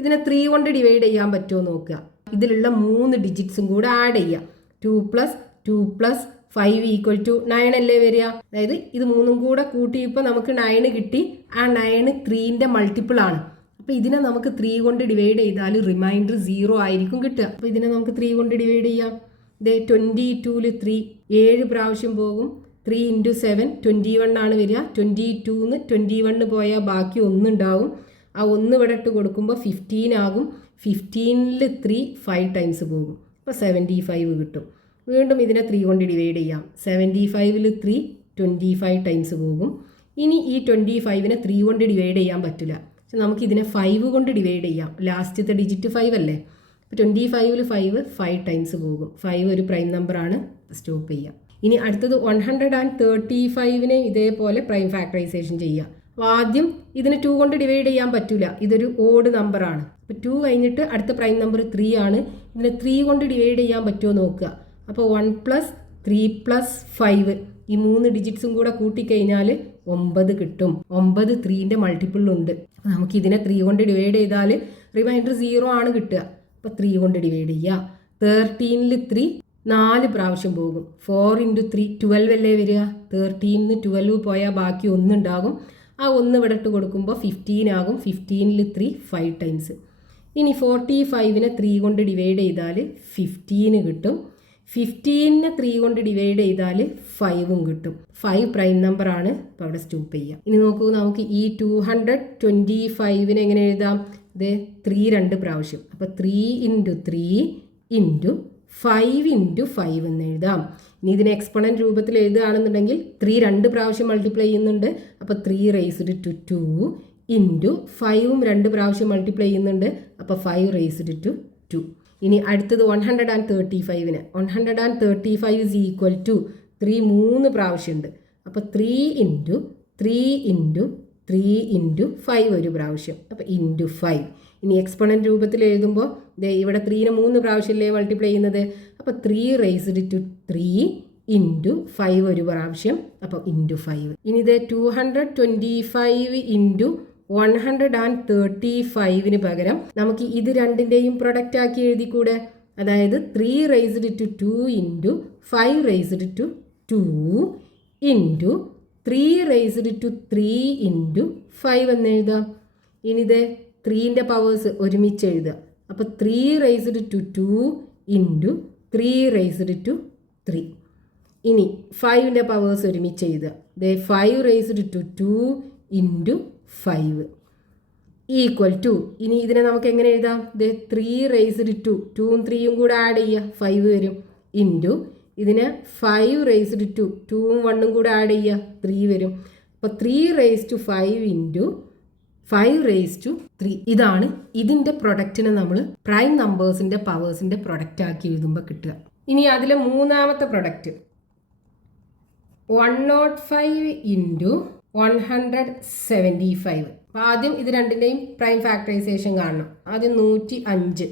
ഇതിനെ 3 കൊണ്ട് ഡിവൈഡ് ചെയ്യാൻ പറ്റുമോ നോക്കുക. ഇതിലുള്ള 3 ഡിജിറ്റ്സും കൂടെ ആഡ് ചെയ്യുക. 2 + 2 + 5 = 9 അല്ലേ വരിക. അതായത് ഇത് 3ഉം കൂടെ കൂട്ടിയപ്പോൾ നമുക്ക് 9 കിട്ടി. ആ 9 3ന്റെ മൾട്ടിപ്പിൾ ആണ്. അപ്പോൾ ഇതിനെ നമുക്ക് 3 കൊണ്ട് ഡിവൈഡ് ചെയ്താൽ റിമൈൻഡർ 0 ആയിരിക്കും കിട്ടുക. അപ്പോൾ ഇതിനെ നമുക്ക് 3 കൊണ്ട് ഡിവൈഡ് ചെയ്യാം. 22ൽ 3 7 പ്രാവശ്യം പോകും. 3 × 7 21 ആണ് വരിക. 22ന്ന് 21 പോയാൽ ബാക്കി 1 ഉണ്ടാവും. ആ 1 ഇവിടെ ഇട്ട് കൊടുക്കുമ്പോൾ 15 ആകും. 15ൽ 3 5 ടൈംസ് പോകും. അപ്പോൾ 75 കിട്ടും. വീണ്ടും ഇതിനെ 3 കൊണ്ട് ഡിവൈഡ് ചെയ്യാം. 75ൽ 3 25 ടൈംസ് പോകും. ഇനി ഈ 25നെ 3 കൊണ്ട് ഡിവൈഡ് ചെയ്യാൻ പറ്റില്ല. പക്ഷെ നമുക്കിതിനെ 5 കൊണ്ട് ഡിവൈഡ് ചെയ്യാം. ലാസ്റ്റത്തെ ഡിജിറ്റ് 5 അല്ലേ. അപ്പോൾ 25ൽ 5 ടൈംസ് പോകും. 5 ഒരു പ്രൈം നമ്പറാണ്. സ്റ്റോപ്പ് ചെയ്യാം. ഇനി അടുത്തത് 135നെ ഇതേപോലെ പ്രൈം ഫാക്ടറൈസേഷൻ ചെയ്യാം. അപ്പോൾ ആദ്യം ഇതിനെ 2 കൊണ്ട് ഡിവൈഡ് ചെയ്യാൻ പറ്റില്ല, ഇതൊരു ഓഡ് നമ്പറാണ്. അപ്പോൾ 2 കഴിഞ്ഞിട്ട് അടുത്ത പ്രൈം നമ്പർ 3 ആണ്. ഇതിനെ 3 കൊണ്ട് ഡിവൈഡ് ചെയ്യാൻ പറ്റുമോ നോക്കുക. അപ്പോൾ 1 + 3 + 5 ഈ 3 ഡിജിറ്റ്സും കൂടെ കൂട്ടിക്കഴിഞ്ഞാൽ 9 കിട്ടും. 9 3ന്റെ മൾട്ടിപ്പിളുണ്ട്. അപ്പോൾ നമുക്ക് ഇതിനെ 3 കൊണ്ട് ഡിവൈഡ് ചെയ്താൽ റിമൈൻഡർ 0 ആണ് കിട്ടുക. അപ്പോൾ 3 കൊണ്ട് ഡിവൈഡ് ചെയ്യുക. 13ൽ 3 4 പ്രാവശ്യം പോകും. 4 × 3 12 അല്ലേ വരിക. 13ന്ന് 12 പോയാൽ ബാക്കി 1 ഉണ്ടാകും. ആ 1 ഇവിടെ ഇട്ട് കൊടുക്കുമ്പോൾ 15 ആകും. 15ൽ 3 5 ടൈംസ്. ഇനി 45നെ 3 കൊണ്ട് ഡിവൈഡ് ചെയ്താൽ 15 കിട്ടും. 15നെ 3 കൊണ്ട് ഡിവൈഡ് ചെയ്താൽ 5ഉം കിട്ടും. 5 പ്രൈം നമ്പർ ആണ്. അപ്പോൾ അവിടെ സ്റ്റോപ്പ് ചെയ്യാം. ഇനി നോക്കൂ, നമുക്ക് ഈ 225നെ എങ്ങനെ എഴുതാം. ഇത് 3 2 പ്രാവശ്യം. അപ്പോൾ 3 × 3 × 5 × 5 എന്ന് എഴുതാം. ഇനി ഇതിനെ എക്സ്പൊണന്റ് രൂപത്തിൽ എഴുതുകയാണെന്നുണ്ടെങ്കിൽ 3 2 പ്രാവശ്യം മൾട്ടിപ്ലൈ ചെയ്യുന്നുണ്ട്. അപ്പോൾ 3 raised to 2 × 5ഉം 2 പ്രാവശ്യം മൾട്ടിപ്ലൈ ചെയ്യുന്നുണ്ട്. അപ്പോൾ 5 raised to 2. ഇനി അടുത്തത് 135ന് 135 = 3 3 പ്രാവശ്യമുണ്ട്. അപ്പോൾ 3 × 3 × 3 × 5 ഒരു പ്രാവശ്യം. അപ്പോൾ × 5. ഇനി എക്സ്പൊണന്റ് രൂപത്തിൽ എഴുതുമ്പോൾ ഇവിടെ 3നെ 3 പ്രാവശ്യമല്ലേ മൾട്ടിപ്ലൈ ചെയ്യുന്നത്. അപ്പോൾ 3 raised to 3 × 5 ഒരു പ്രാവശ്യം. അപ്പോൾ × 5. ഇനി ഇത് 225 × 135ന് പകരം നമുക്ക് ഇത് രണ്ടിൻ്റെയും പ്രൊഡക്റ്റ് ആക്കി എഴുതിക്കൂടെ. അതായത് 3 raised to 2 × 5 raised to 2 × 3 raised to 3 × 5 എന്ന് എഴുതാം. ഇനി ഇത് 3ന്റെ പവേഴ്സ് ഒരുമിച്ച് എഴുതുക. അപ്പോൾ 3 raised to 2 × 3 raised to 3. ഇനി 5ന്റെ പവേഴ്സ് ഒരുമിച്ച് എഴുതുക. 5 raised to 2 × 5 = ഇനി ഇതിനെ നമുക്ക് എങ്ങനെ എഴുതാം. 3 raised to 2ഉം 3യും കൂടെ ആഡ് ചെയ്യുക. 5 വരും. ഇതിനെ 5 raised to 2ഉം 1ഉം കൂടെ ആഡ് ചെയ്യുക. 3 വരും. അപ്പോൾ 3 raised to 5 × 5 raised to 3. ഇതാണ് ഇതിൻ്റെ പ്രൊഡക്റ്റിനെ നമ്മൾ പ്രൈം നമ്പേഴ്സിൻ്റെ പവേഴ്സിൻ്റെ പ്രൊഡക്റ്റ് ആക്കി എഴുതുമ്പോൾ കിട്ടുക. ഇനി അതിലെ മൂന്നാമത്തെ പ്രൊഡക്റ്റ് 105 × 175. അപ്പോൾ ആദ്യം ഇത് രണ്ടിൻ്റെയും പ്രൈം ഫാക്ടറൈസേഷൻ കാണണം. ആദ്യം 105.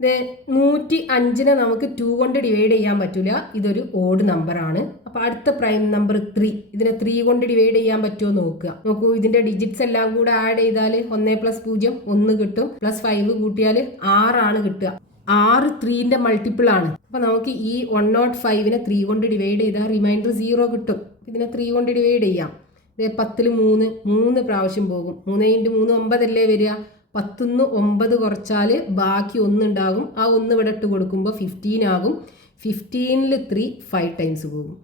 105നെ നമുക്ക് 2 കൊണ്ട് ഡിവൈഡ് ചെയ്യാൻ പറ്റില്ല, ഇതൊരു ഓഡ് നമ്പറാണ്. അപ്പോൾ അടുത്ത പ്രൈം നമ്പർ 3, ഇതിനെ 3 കൊണ്ട് ഡിവൈഡ് ചെയ്യാൻ പറ്റുമോ നോക്കുക. നോക്കൂ, ഇതിൻ്റെ ഡിജിറ്റ്സ് എല്ലാം കൂടെ ആഡ് ചെയ്താൽ 1 + 0 1 കിട്ടും. +5 കൂട്ടിയാൽ 6 ആണ് കിട്ടുക. 6 3ന്റെ മൾട്ടിപ്പിൾ ആണ്. അപ്പോൾ നമുക്ക് ഈ 105നെ 3 കൊണ്ട് ഡിവൈഡ് ചെയ്താൽ റിമൈൻഡർ 0 കിട്ടും. ഇതിനെ 3 കൊണ്ട് ഡിവൈഡ് ചെയ്യാം. 10ൽ 3 പ്രാവശ്യം പോകും. 3 × 3 9 അല്ലേ വരിക. 10ന്ന് 9 കുറച്ചാൽ ബാക്കി 1 ഉണ്ടാകും. ആ 1 ഇവിടെ ഇട്ട് കൊടുക്കുമ്പോൾ 15 ആകും. 15ൽ 3 5 ടൈംസ് പോകും.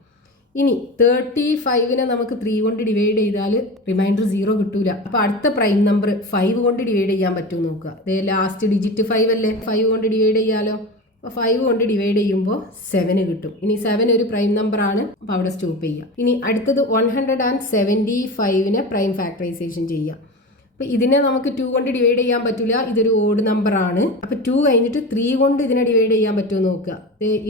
ഇനി 35നെ നമുക്ക് 3 കൊണ്ട് ഡിവൈഡ് ചെയ്താൽ റിമൈൻഡർ 0 കിട്ടൂല. അപ്പോൾ അടുത്ത പ്രൈം നമ്പർ 5 കൊണ്ട് ഡിവൈഡ് ചെയ്യാൻ പറ്റുമോ നോക്കുക. ലാസ്റ്റ് ഡിജിറ്റ് 5 അല്ലേ. 5 കൊണ്ട് ഡിവൈഡ് ചെയ്യാലോ. അപ്പോൾ 5 കൊണ്ട് ഡിവൈഡ് ചെയ്യുമ്പോൾ 7 കിട്ടും. ഇനി 7 ഒരു പ്രൈം നമ്പർ ആണ്. അപ്പോൾ അവിടെ സ്റ്റോപ്പ് ചെയ്യാം. ഇനി അടുത്തത് 175നെ പ്രൈം ഫാക്ടറൈസേഷൻ ചെയ്യാം. അപ്പോൾ ഇതിനെ നമുക്ക് 2 കൊണ്ട് ഡിവൈഡ് ചെയ്യാൻ പറ്റില്ല, ഇതൊരു ഓഡ് നമ്പർ ആണ്. അപ്പോൾ 2 കഴിഞ്ഞിട്ട് 3 കൊണ്ട് ഇതിനെ ഡിവൈഡ് ചെയ്യാൻ പറ്റുമോ നോക്കുക.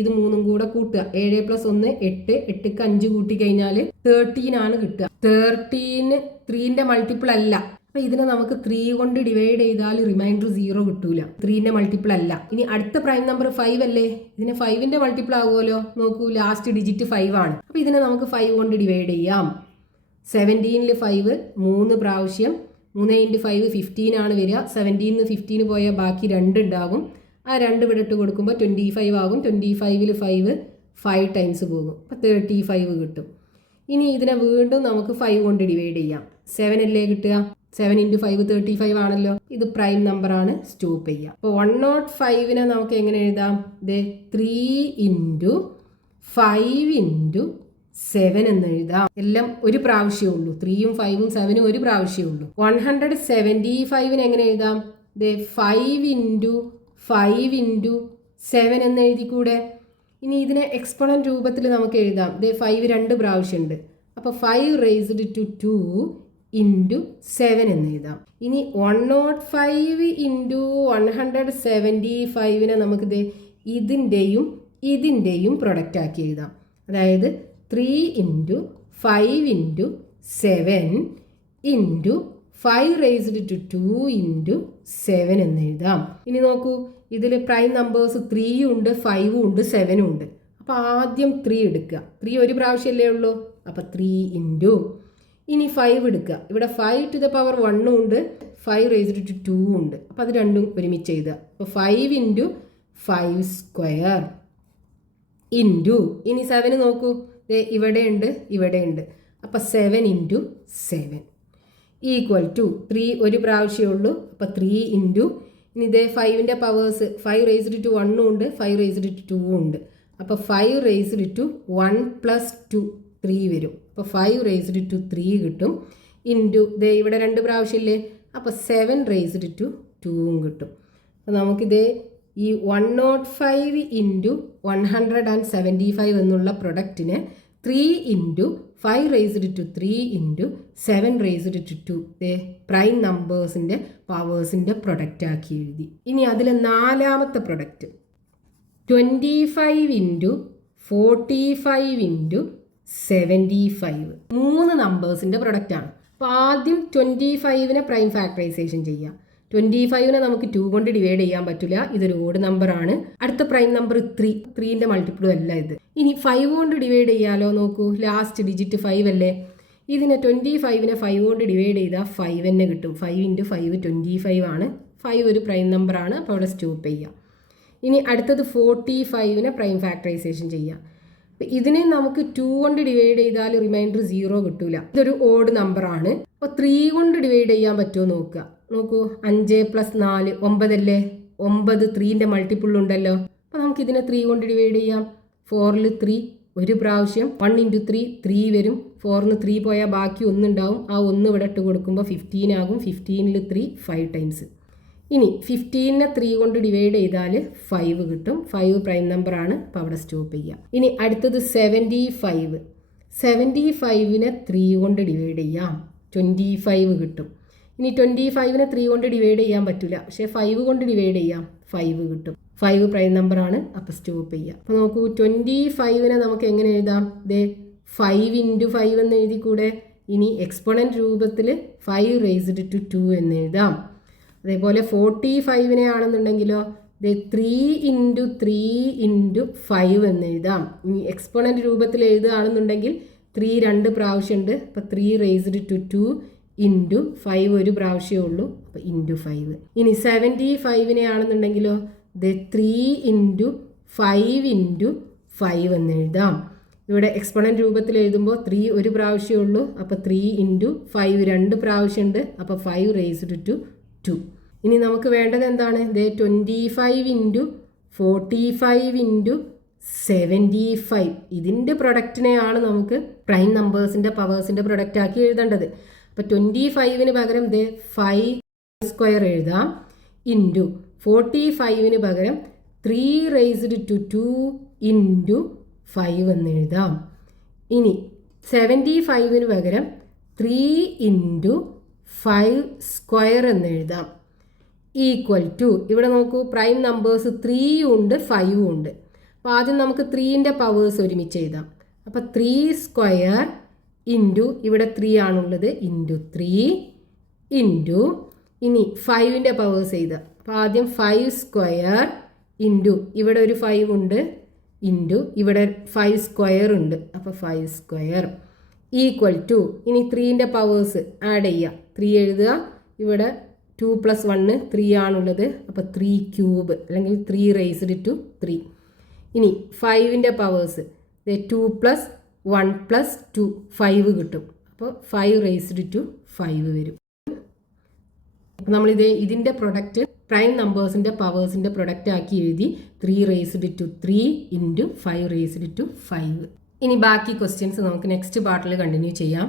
ഇത് 3ഉം കൂടെ കൂട്ടുക. 7 + 1 8. 8ക്ക് 5 കൂട്ടി കഴിഞ്ഞാൽ 13 ആണ് കിട്ടുക. 13 3ന്റെ മൾട്ടിപ്പിൾ അല്ല. അപ്പോൾ ഇതിനെ നമുക്ക് 3 കൊണ്ട് ഡിവൈഡ് ചെയ്താൽ റിമൈൻഡർ 0 കിട്ടൂല, 3ന്റെ മൾട്ടിപ്പിൾ അല്ല. ഇനി അടുത്ത പ്രൈം നമ്പർ 5 അല്ലേ, ഇതിനെ 5ന്റെ മൾട്ടിപ്പിൾ ആകുമല്ലോ. നോക്കൂ, ലാസ്റ്റ് ഡിജിറ്റ് 5 ആണ്. അപ്പോൾ ഇതിനെ നമുക്ക് 5 കൊണ്ട് ഡിവൈഡ് ചെയ്യാം. 17ൽ 5 3 പ്രാവശ്യം, 3 × 5 15 ആണ് വരിക. 17ൽ 15 പോയാൽ ബാക്കി 2 ഉണ്ടാകും. ആ 2 ഇവിടെ ഇട്ട് കൊടുക്കുമ്പോൾ 25 ആകും. 25ൽ 5 ടൈംസ് പോകും, അപ്പോൾ 35 കിട്ടും. ഇനി ഇതിനെ വീണ്ടും നമുക്ക് 5 കൊണ്ട് ഡിവൈഡ് ചെയ്യാം. 7 അല്ലേ കിട്ടുക, 7 × 5 35 ആണല്ലോ. ഇത് പ്രൈം നമ്പർ ആണ്, സ്റ്റോപ്പ് ചെയ്യാം. അപ്പോൾ 105നെ നമുക്ക് എങ്ങനെ എഴുതാം? 3 × 5 × 7 എന്ന് എഴുതാം. എല്ലാം ഒരു പ്രാവശ്യമേ ഉള്ളൂ. 3ഉം 5ഉം 7ഉം ഒരു പ്രാവശ്യമേ ഉള്ളൂ. 175നെ എങ്ങനെ എഴുതാം? 5 × 5 × 7 എന്ന് എഴുതിക്കൂടെ? ഇനി ഇതിനെ എക്സ്പോണന്റ് രൂപത്തിൽ നമുക്ക് എഴുതാം. 5 2 പ്രാവശ്യമുണ്ട്, അപ്പോൾ 5 raised to 2 × 7 എന്ന് എഴുതാം. ഇനി 105 × 175നെ നമുക്ക് ഇതിൻ്റെയും പ്രൊഡക്റ്റ് ആക്കി എഴുതാം. അതായത് 3 × 5 × 7 × 5 raised to 2 × 7 എന്ന് എഴുതാം. ഇനി നോക്കൂ, ഇതിൽ പ്രൈം നമ്പേഴ്സ് 3 ഉണ്ട്, 5 ഉണ്ട്, 7 ഉണ്ട്. അപ്പോൾ ആദ്യം 3 എടുക്കുക. 3 ഒരു പ്രാവശ്യമല്ലേ ഉള്ളൂ, അപ്പോൾ 3 × ഇനി 5 എടുക്കുക. ഇവിടെ 5 to the power 1 ഉണ്ട്, 5 raised to 2 ഉണ്ട്. അപ്പോൾ അത് രണ്ടും ഒരുമിച്ച് എഴുതുക. അപ്പോൾ 5 × 5 സ്ക്വയർ ഇൻറ്റു, ഇനി 7 നോക്കൂ, ഇവിടെ ഉണ്ട്. അപ്പോൾ 7 × 7 ഈക്വൽ ടു 3 ഒരു പ്രാവശ്യമേ ഉള്ളൂ, അപ്പോൾ 3 × ഇനി 5ന്റെ പവേഴ്സ് 5 raised to 1 ഉണ്ട്, 5 raised to 2 ഉണ്ട്. അപ്പോൾ 5 raised to 1 + 2 3 വരും. അപ്പോൾ 5 raised to 3 കിട്ടും. ഇൻറ്റു ഇവിടെ 2 പ്രാവശ്യമില്ലേ, അപ്പോൾ 7 raised to 2 കിട്ടും. അപ്പോൾ നമുക്കിത് ഈ 105 × 175 എന്നുള്ള പ്രൊഡക്റ്റിനെ 3 × 5 raised to 3 × 7 raised to 2 prime നമ്പേഴ്സിൻ്റെ പവേഴ്സിൻ്റെ പ്രൊഡക്റ്റ് ആക്കി എഴുതി. ഇനി അതിലെ 4ാമത്തെ പ്രൊഡക്റ്റ് 25 × 45 × 75 3 നമ്പേഴ്സിൻ്റെ പ്രൊഡക്റ്റാണ്. അപ്പോൾ ആദ്യം 25നെ പ്രൈം ഫാക്ടറൈസേഷൻ ചെയ്യാം. 25നെ നമുക്ക് 2 കൊണ്ട് ഡിവൈഡ് ചെയ്യാൻ പറ്റില്ല, ഇതൊരു ഓഡ് നമ്പറാണ്. അടുത്ത പ്രൈം നമ്പർ 3ന്റെ മൾട്ടിപ്പിളും അല്ല ഇത്. ഇനി 5 കൊണ്ട് ഡിവൈഡ് ചെയ്യാലോ. നോക്കൂ, ലാസ്റ്റ് ഡിജിറ്റ് 5 അല്ലേ. ഇതിനെ 25നെ 5 കൊണ്ട് ഡിവൈഡ് ചെയ്താൽ 5 തന്നെ കിട്ടും. 5 × 5 25 ആണ്. 5 ഒരു പ്രൈം നമ്പറാണ്, അപ്പോൾ അവിടെ സ്റ്റോപ്പ് ചെയ്യാം. ഇനി അടുത്തത് 45നെ പ്രൈം ഫാക്ടറൈസേഷൻ ചെയ്യാം. ഇതിനെ നമുക്ക് 2 കൊണ്ട് ഡിവൈഡ് ചെയ്താൽ റിമൈൻഡർ 0 കിട്ടൂല, ഇതൊരു ഓഡ് നമ്പറാണ്. അപ്പോൾ 3 കൊണ്ട് ഡിവൈഡ് ചെയ്യാൻ പറ്റുമോ നോക്കുക. നോക്കൂ, 5 + 4 9 അല്ലേ. 9 3ന്റെ മൾട്ടിപ്പിൾ ഉണ്ടല്ലോ. അപ്പോൾ നമുക്ക് ഇതിനെ 3 കൊണ്ട് ഡിവൈഡ് ചെയ്യാം. 4ൽ 3 ഒരു പ്രാവശ്യം, 1 × 3 വരും. 4ന് 3 പോയാൽ ബാക്കി 1 ഉണ്ടാവും. ആ 1 ഇവിടെ ഇട്ട് കൊടുക്കുമ്പോൾ 15 ആകും. 15ൽ 3 5 ടൈംസ്. ഇനി 15നെ 3 കൊണ്ട് ഡിവൈഡ് ചെയ്താൽ 5 കിട്ടും. 5 പ്രൈം നമ്പറാണ്, അപ്പോൾ അവിടെ സ്റ്റോപ്പ് ചെയ്യാം. ഇനി അടുത്തത് 75നെ 3 കൊണ്ട് ഡിവൈഡ് ചെയ്യാം, 25 കിട്ടും. ഇനി 25നെ 3 കൊണ്ട് ഡിവൈഡ് ചെയ്യാൻ പറ്റില്ല, പക്ഷേ 5 കൊണ്ട് ഡിവൈഡ് ചെയ്യാം, 5 കിട്ടും. 5 പ്രൈം നമ്പറാണ്, അപ്പോൾ സ്റ്റോപ്പ് ചെയ്യാം. അപ്പോൾ നോക്കൂ, 25നെ നമുക്ക് എങ്ങനെ എഴുതാം? 5 × 5 എന്ന് എഴുതിക്കൂടെ? ഇനി എക്സ്പോണന്റ് രൂപത്തിൽ 5 raised to 2 എന്ന് എഴുതാം. അതേപോലെ 45നെ ആണെന്നുണ്ടെങ്കിലോ 3 × 3 × 5 എന്ന് എഴുതാം. ഇനി എക്സ്പോണന്റ് രൂപത്തിൽ എഴുതുകയാണെന്നുണ്ടെങ്കിൽ 3 2 പ്രാവശ്യമുണ്ട്, അപ്പോൾ 3 raised to 2 × 5 ഒരു പ്രാവശ്യമേ ഉള്ളൂ, അപ്പോൾ × 5. ഇനി 75നെ ആണെന്നുണ്ടെങ്കിലോ 3 × 5 × 5 എന്ന് എഴുതാം. ഇവിടെ എക്സ്പോണന്റ് രൂപത്തിൽ എഴുതുമ്പോൾ 3 ഒരു പ്രാവശ്യമേ ഉള്ളൂ, അപ്പോൾ 3 × 5 2 പ്രാവശ്യമുണ്ട്, അപ്പോൾ 5 raised to 2. ഇനി നമുക്ക് വേണ്ടത് എന്താണ്? 25 × 45 × 75 ഇതിൻ്റെ പ്രൊഡക്റ്റിനെയാണ് നമുക്ക് പ്രൈം നമ്പേഴ്സിൻ്റെ പവേഴ്സിൻ്റെ പ്രൊഡക്റ്റ് ആക്കി എഴുതേണ്ടത്. അപ്പോൾ 25ന് പകരം 5 സ്ക്വയർ എഴുതാം, ഇൻറ്റു 45ന് പകരം 3 raised to 2 × 5 എന്ന് എഴുതാം. ഇനി 75ന് പകരം 3 × 5 സ്ക്വയർ എന്ന് എഴുതാം. ഈക്വൽ ടു, ഇവിടെ നോക്കൂ, പ്രൈം നമ്പേഴ്സ് 3 ഉണ്ട് 5 ഉണ്ട്. അപ്പോൾ ആദ്യം നമുക്ക് 3ന്റെ പവേഴ്സ് ഒരുമിച്ച് എഴുതാം. അപ്പോൾ 3 സ്ക്വയർ ഇൻറ്റു ഇവിടെ 3 ആണുള്ളത്, ഇൻറ്റു 3 ഇൻറ്റു ഇനി 5ൻ്റെ പവേഴ്സ് എഴുതുക. അപ്പോൾ ആദ്യം 5 സ്ക്വയർ ഇൻറ്റു ഇവിടെ ഒരു 5 ഉണ്ട് ഇൻറ്റു ഇവിടെ 5 സ്ക്വയർ ഉണ്ട്. അപ്പോൾ 5 സ്ക്വയർ ഈക്വൽ ടു ഇനി 3ൻ്റെ പവേഴ്സ് ആഡ് ചെയ്യുക. 3 എഴുതുക. ഇവിടെ 2 + 1 3 ആണുള്ളത്. അപ്പോൾ 3 ക്യൂബ് അല്ലെങ്കിൽ 3 റേസ്ഡ് ടു 3. ഇനി 5ൻ്റെ പവേഴ്സ് 2 + 1 + 2 5 കിട്ടും. അപ്പോൾ 5 റേസ്ഡ് ടു 5 വരും. നമ്മളിത് ഇതിൻ്റെ പ്രൊഡക്റ്റ് പ്രൈം നമ്പേഴ്സിൻ്റെ പവേഴ്സിൻ്റെ പ്രൊഡക്റ്റ് ആക്കി എഴുതി 3 raised to 3 into 5 raised to 5. ഇനി ബാക്കി ക്വസ്റ്റ്യൻസ് നമുക്ക് നെക്സ്റ്റ് പാർട്ടിൽ കണ്ടിന്യൂ ചെയ്യാം.